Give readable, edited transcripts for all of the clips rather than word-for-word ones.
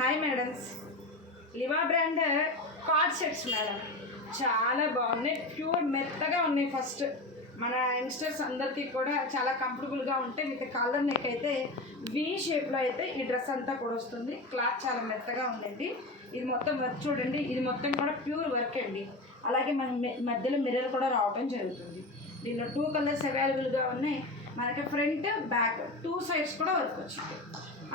Hi madams, Liva brand card sets madam చాలా బాగున్నాయి. Pure మెత్తగా ఉన్నాయి. ఫస్ట్ మన యంగ్స్టర్స్ అందరికీ కూడా చాలా కంఫర్టబుల్గా ఉంటాయి. మీకు కాలర్ నెక్ అయితే వి షేప్లో అయితే ఈ డ్రెస్ అంతా కూడా వస్తుంది. క్లాత్ చాలా మెత్తగా ఉందండి. ఇది మొత్తం వర్క్ చూడండి, ఇది మొత్తం కూడా ప్యూర్ వర్క్ అండి. అలాగే మన మధ్యలో మిర్రర్ కూడా రావడం జరుగుతుంది. దీనిలో 2 కలర్స్ అవైలబుల్గా ఉన్నాయి. మనకి ఫ్రంట్ బ్యాక్ 2 సైడ్స్ కూడా వర్క్ వచ్చింది.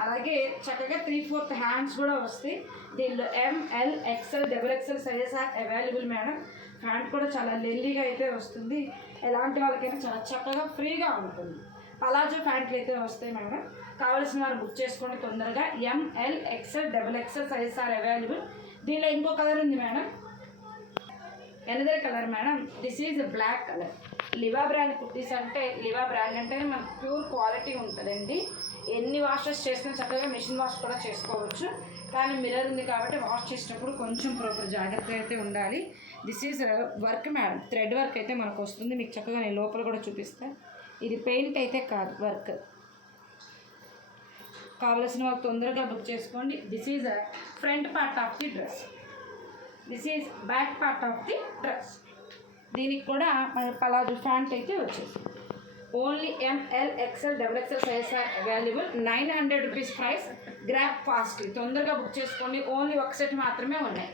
అలాగే చక్కగా 3/4 హ్యాండ్స్ కూడా వస్తాయి. దీనిలో ML XL XXL sizes are available madam. Hand కూడా చాలా లెందీగా అయితే వస్తుంది. ఎలాంటి వాళ్ళకైనా చాలా చక్కగా ఫ్రీగా ఉంటుంది. పలాజో ప్యాంట్లు అయితే వస్తాయి మేడం. కావాల్సిన వారు బుక్ చేసుకోండి తొందరగా. ML XL XXL sizes are available. దీనిలో ఇంకో కలర్ ఉంది madam, another colour madam. This is black colour. Liva brand kurtis అంటే లివా బ్రాండ్ అంటేనే మనకు ప్యూర్ క్వాలిటీ ఉంటుందండి. ఎన్ని వాషెస్ చేసినా చక్కగా మిషన్ వాష్ కూడా చేసుకోవచ్చు. కానీ మిర్రర్ ఉంది కాబట్టి వాష్ చేసేటప్పుడు కొంచెం ప్రాపర్ జాగ్రత్తగా అయితే ఉండాలి. This is work madam, thread work అయితే మనకు వస్తుంది. మీకు చక్కగా నేను లోపల కూడా చూపిస్తాను. ఇది పెయింట్ అయితే కాదు, వర్క్. కావలసిన వాళ్ళు తొందరగా బుక్ చేసుకోండి. This is front part of the dress, this is back part of the dress. దీనికి కూడా మన పలాజో ప్యాంట్ అయితే వచ్చేసి only ML XL XXL size are available. 900 rupees price. Grab fast, తొందరగా బుక్ చేసుకోండి. ఓన్లీ ఒక సెట్ మాత్రమే ఉన్నాయి.